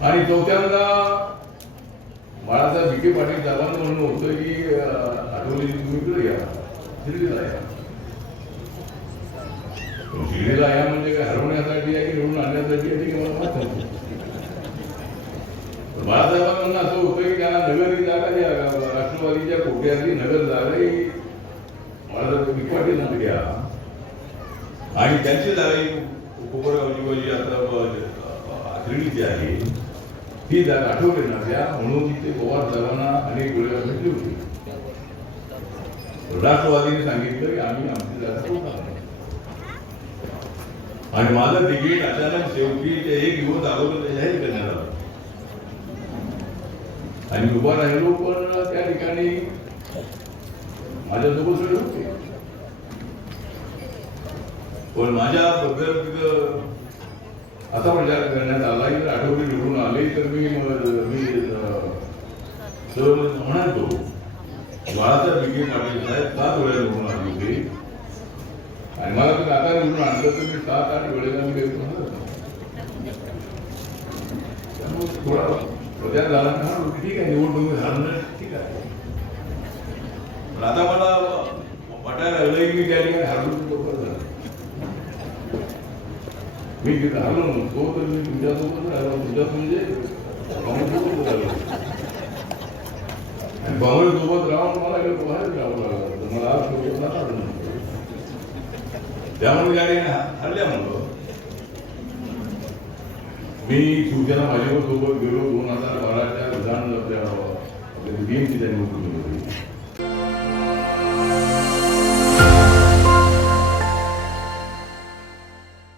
आणि चौथ्यांदा बाळासाहेब विखे पाटील साहेबांना म्हणणं होतं की आठवले तुम्ही इकडे या, शिर्डीला या. शिर्डीला या म्हणजे काय हरवण्यासाठी आहे की निवडून आणण्यासाठी आहे की मला माहित नाही. बाळासाहेबांना असं होतं की त्यांना नगर ही जागा द्या, राष्ट्रवादीच्या कोट्यातली नगर जागा ही बाळासाहेब विखे पाटील द्या आणि त्यांची जागा ही कोपरगावची जी आता शिर्डीची आहे ती जागा आठवली ना त्या म्हणून तिथे पवार साहेबांना अनेक वेळेला भेटली होती. राष्ट्रवादीने सांगितलं की आम्ही आमची जागा सोडणार नाही. आणि माझं तिकीट अचानक शेवटी एक दिवस अगोदर जाहीर करण्यात आलं आणि उभा राहिलो. पण त्या ठिकाणी माझ्यासोबत सगळे होते. पण माझ्याबद्दल असा विचार करण्यात आला की आठवडी निवडून आले तर मी म्हणालो बाळासाहेब विखे पाटील साहेब 7 वेळा निवडून आले होते आणि मला तुम्ही आता निवडून आणलं तर मी 7-8 वेळेला मी त्यामुळे थोडा प्रचार झाला ना, ठीक आहे निवडणूक झालं ठीक आहे. पण आता मला वाटायला लागलं की मी त्या ठिकाणी हरलो झालं. मी तिथे हरलो नव्हतो तर मी तुमच्यासोबत राहिलो. तुमच्यात म्हणजे काँग्रेससोबत राहिलो आणि काँग्रेससोबत राहून मला बाहेर राहावं लागलं. मला आज सोबत राहणार नव्हतं. त्यामुळे गाडी हरल्या म्हणतो मी. शिवसेना भाजपसोबत गेलो 2012च्या विधान आपल्या BMCच्या निवडणुकीमध्ये.